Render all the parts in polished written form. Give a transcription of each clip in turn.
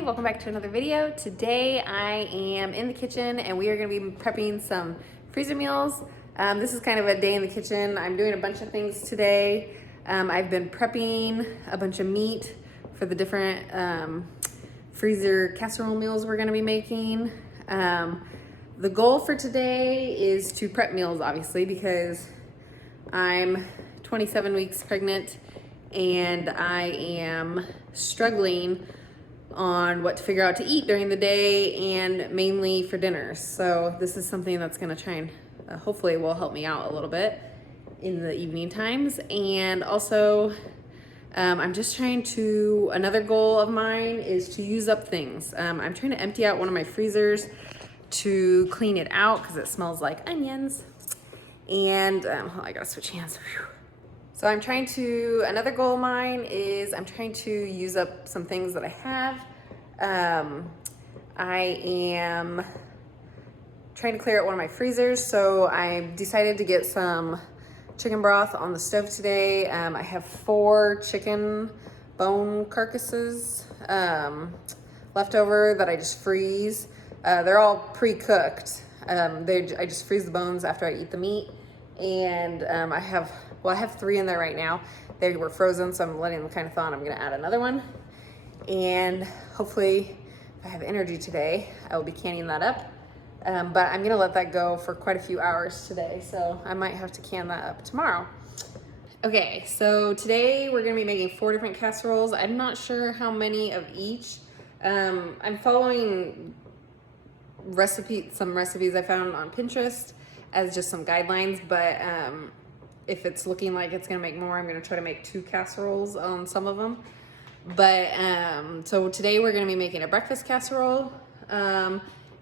Hi, welcome back to another video. Today I am in the kitchen and we are going to be prepping some freezer meals. This is kind of a day in the kitchen. I'm doing a bunch of things today. I've been prepping a bunch of meat for the different freezer casserole meals we're going to be making. The goal for today is to prep meals, obviously, because I'm 27 weeks pregnant and I am struggling on what to figure out to eat during the day and mainly for dinner. So this is something that's gonna try and hopefully will help me out a little bit in the evening times. And also I'm just trying to, another goal of mine is to use up things. I'm trying to empty out one of my freezers to clean it out because it smells like onions. And I gotta switch hands. Whew. So I'm trying to, another goal of mine is I'm trying to use up some things that I have. I am trying to clear out one of my freezers. So I decided to get some chicken broth on the stove today. I have 4 chicken bone carcasses left over that I just freeze. They're all pre-cooked. I just freeze the bones after I eat the meat. And I have 3 in there right now. They were frozen, so I'm letting them kind of thaw, and I'm gonna add another one. And hopefully, if I have energy today, I will be canning that up. But I'm gonna let that go for quite a few hours today, so I might have to can that up tomorrow. Okay, so today we're gonna be making 4 different casseroles. I'm not sure how many of each. I'm following some recipes I found on Pinterest as just some guidelines, but if it's looking like it's gonna make more, I'm gonna try to make 2 casseroles on some of them. But so today we're gonna be making a breakfast casserole,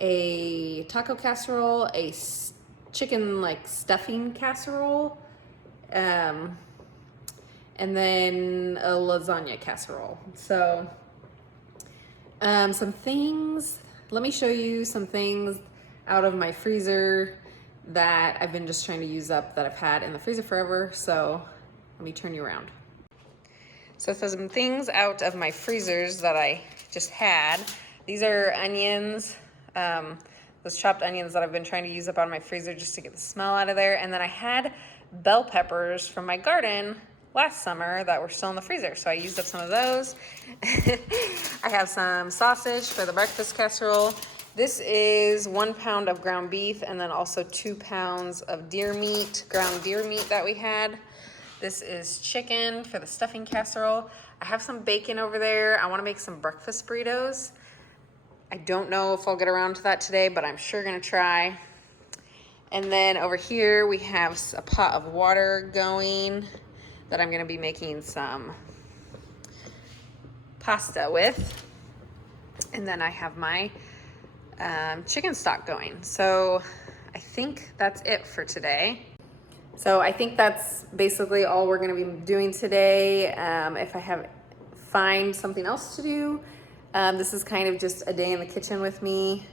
a taco casserole, a chicken like stuffing casserole, and then a lasagna casserole. So some things, let me show you some things out of my freezer that I've been just trying to use up that I've had in the freezer forever. So let me turn you around. So some things out of my freezers that I just had. These are onions, those chopped onions that I've been trying to use up out of my freezer just to get the smell out of there. And then I had bell peppers from my garden last summer that were still in the freezer. So I used up some of those. I have some sausage for the breakfast casserole. This is 1 pound of ground beef and then also 2 pounds of ground deer meat that we had. This is chicken for the stuffing casserole. I have some bacon over there. I wanna make some breakfast burritos. I don't know if I'll get around to that today, but I'm sure gonna try. And then over here we have a pot of water going that I'm gonna be making some pasta with. And then I have my chicken stock going. So I think that's it for today. So I think that's basically all we're gonna be doing today. If I find something else to do, this is kind of just a day in the kitchen with me.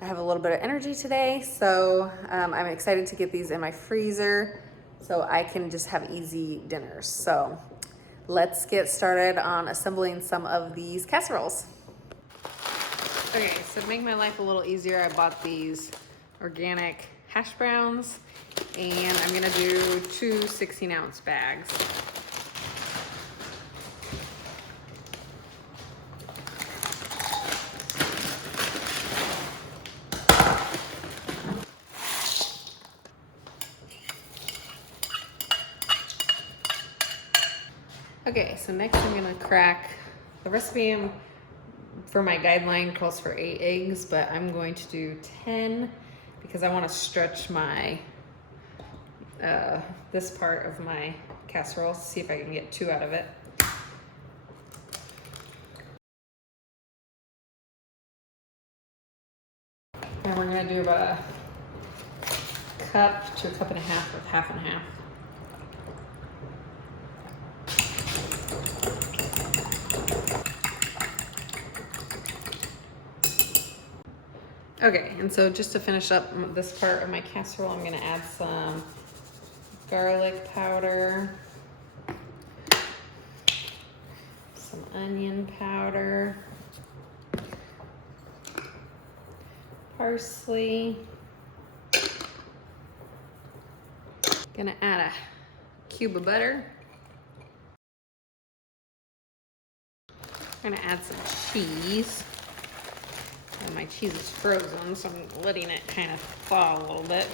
I have a little bit of energy today, so I'm excited to get these in my freezer so I can just have easy dinners. So let's get started on assembling some of these casseroles. Okay, so to make my life a little easier, I bought these organic hash browns, and I'm gonna do 2 16-ounce bags. Okay, so next I'm gonna crack the recipe. For my guideline calls for 8 eggs, but I'm going to do 10 because I want to stretch my this part of my casserole, see if I can get 2 out of it. And we're gonna do about a cup to a cup and a half of half and half. Okay, and so just to finish up this part of my casserole, I'm gonna add some garlic powder, some onion powder, parsley. Gonna add a cube of butter. Gonna add some cheese. And my cheese is frozen, so I'm letting it kind of thaw a little bit.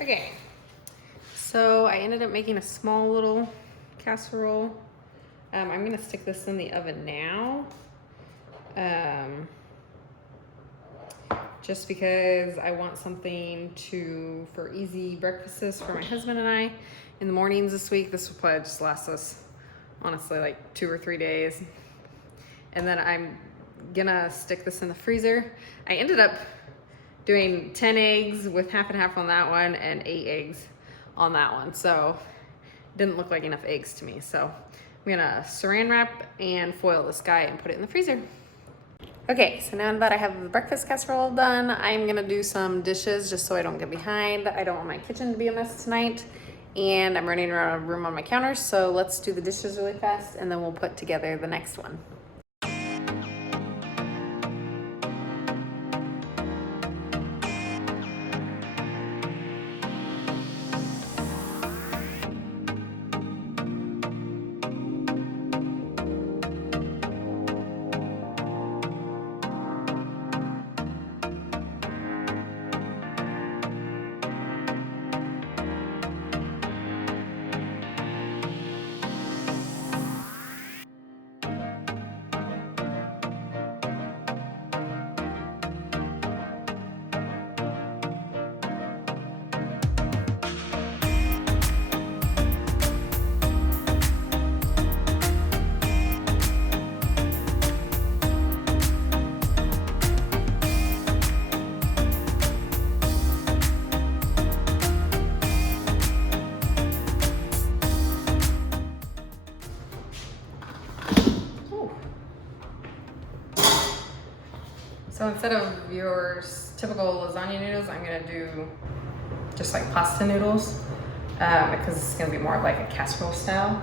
Okay, so I ended up making a small little casserole. I'm gonna stick this in the oven now. Just because I want something for easy breakfasts for my husband and I in the mornings this week. This will probably just last us, honestly, like 2 or 3 days. And then I'm gonna stick this in the freezer. I ended up doing 10 eggs with half and half on that one and 8 eggs on that one. So it didn't look like enough eggs to me. So I'm gonna saran wrap and foil this guy and put it in the freezer. Okay, so now that I have the breakfast casserole done, I'm gonna do some dishes just so I don't get behind. I don't want my kitchen to be a mess tonight, and I'm running around a room on my counters, so let's do the dishes really fast and then we'll put together the next one. So instead of your typical lasagna noodles, I'm gonna do just like pasta noodles because it's gonna be more like a casserole style.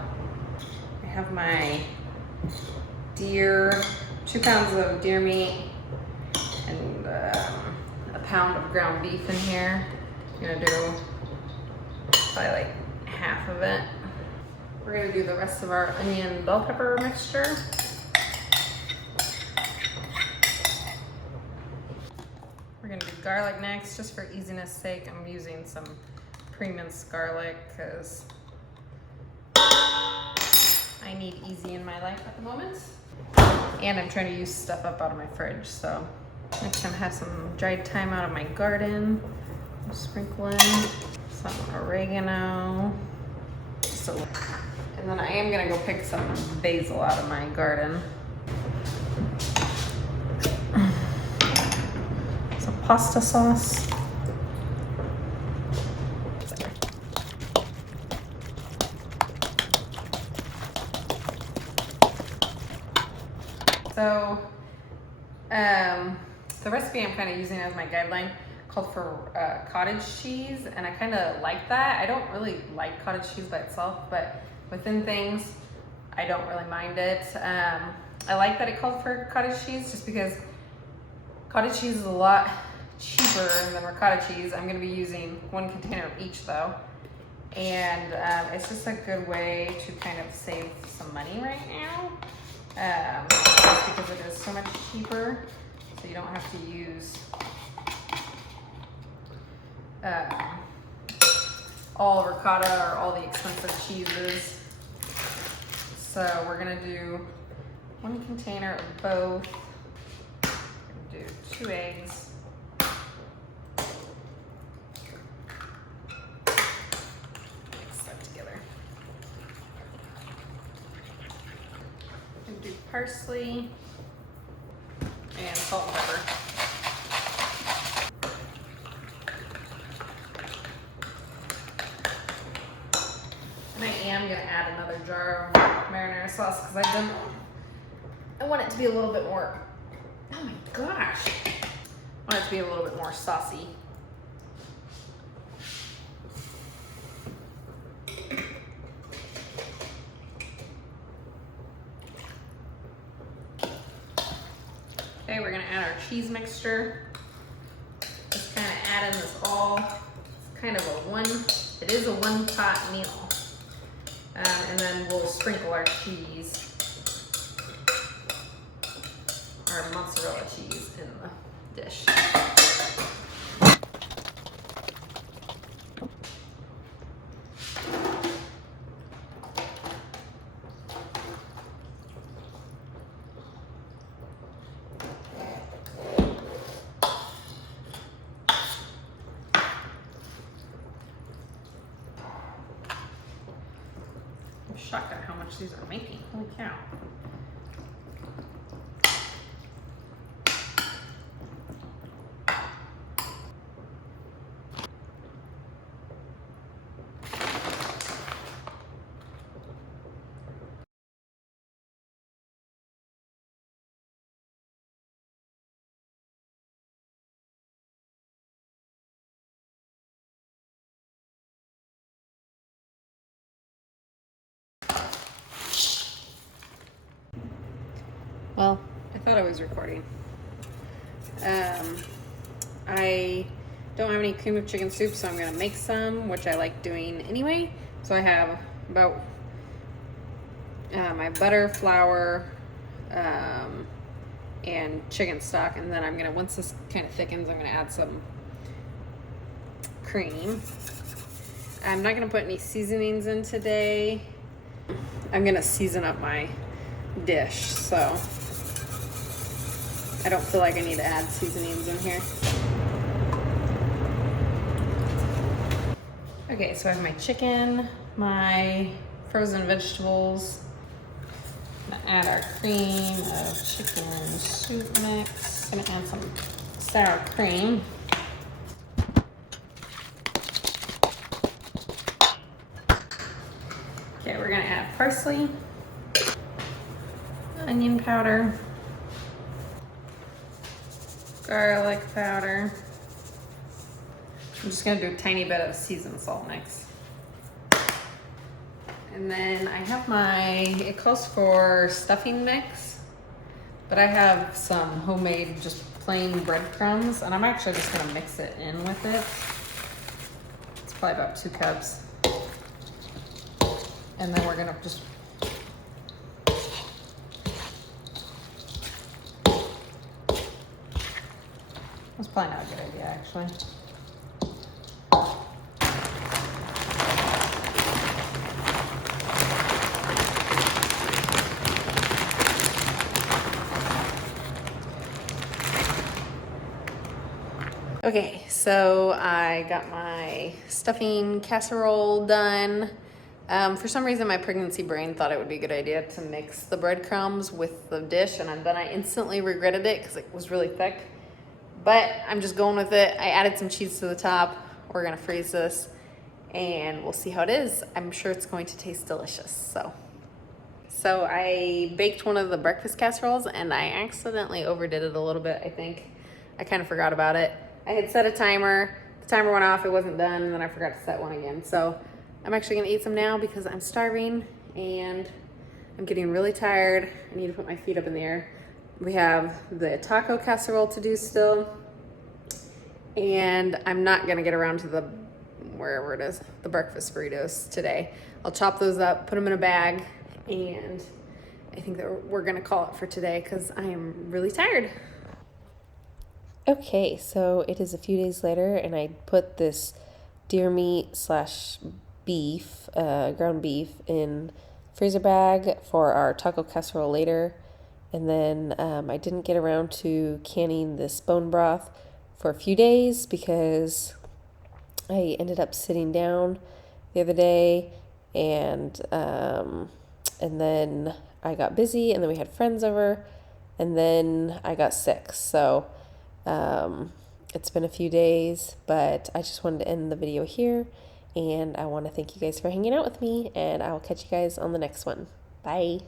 I have my 2 pounds of deer meat and a pound of ground beef in here. I'm gonna do probably like half of it. We're gonna do the rest of our onion bell pepper mixture. We're gonna do garlic next, just for easiness sake. I'm using some pre-minced garlic because I need easy in my life at the moment. And I'm trying to use stuff up out of my fridge. So next time I have some dried thyme out of my garden. I'll sprinkle in some oregano. And then I am gonna go pick some basil out of my garden. Pasta sauce. So the recipe I'm kind of using as my guideline called for cottage cheese, and I kind of like that. I don't really like cottage cheese by itself, but within things I don't really mind it. I like that it called for cottage cheese just because cottage cheese is a lot cheaper than ricotta cheese. I'm gonna be using 1 container of each though. And it's just a good way to kind of save some money right now. Just because it is so much cheaper. So you don't have to use all ricotta or all the expensive cheeses. So we're gonna do 1 container of both. Do 2 eggs. Mix that together. And do parsley and salt and pepper. And I am gonna add another jar of marinara sauce because I want it to be a little bit more, oh my gosh. I want it to be a little bit more saucy. Okay, we're gonna add our cheese mixture. Just kind of add in this all. It's kind of it is a one pot meal. And then we'll sprinkle our cheese, our mozzarella cheese in the dish. I'm shocked at how much these are making. Holy cow. Well, I thought I was recording. I don't have any cream of chicken soup, so I'm gonna make some, which I like doing anyway. So I have about my butter, flour, and chicken stock, and then I'm gonna, once this kind of thickens, I'm gonna add some cream. I'm not gonna put any seasonings in today. I'm gonna season up my dish, so I don't feel like I need to add seasonings in here. Okay, so I have my chicken, my frozen vegetables. I'm gonna add our cream of chicken soup mix. I'm gonna add some sour cream. Okay, we're gonna add parsley, onion powder, garlic powder. I'm just gonna do a tiny bit of seasoned salt mix. And then I have it calls for stuffing mix, but I have some homemade just plain breadcrumbs, and I'm actually just gonna mix it in with it. It's probably about 2 cups. And then we're gonna just that's probably not a good idea, actually. Okay, so I got my stuffing casserole done. For some reason, my pregnancy brain thought it would be a good idea to mix the breadcrumbs with the dish, and then I instantly regretted it because it was really thick. But I'm just going with it. I added some cheese to the top. We're gonna freeze this and we'll see how it is. I'm sure it's going to taste delicious. So I baked one of the breakfast casseroles and I accidentally overdid it a little bit, I think. I kind of forgot about it. I had set a timer. The timer went off, it wasn't done, and then I forgot to set one again. So I'm actually gonna eat some now because I'm starving and I'm getting really tired. I need to put my feet up in the air. We have the taco casserole to do still. and I'm not gonna get around to the, wherever it is, the breakfast burritos today. I'll chop those up, put them in a bag, and I think that we're gonna call it for today because I am really tired. Okay, so it is a few days later, and I put this deer meat slash beef, ground beef, in freezer bag for our taco casserole later. And then I didn't get around to canning this bone broth for a few days because I ended up sitting down the other day, and then I got busy, and then we had friends over, and then I got sick. So it's been a few days, but I just wanted to end the video here, and I want to thank you guys for hanging out with me, and I will catch you guys on the next one. Bye.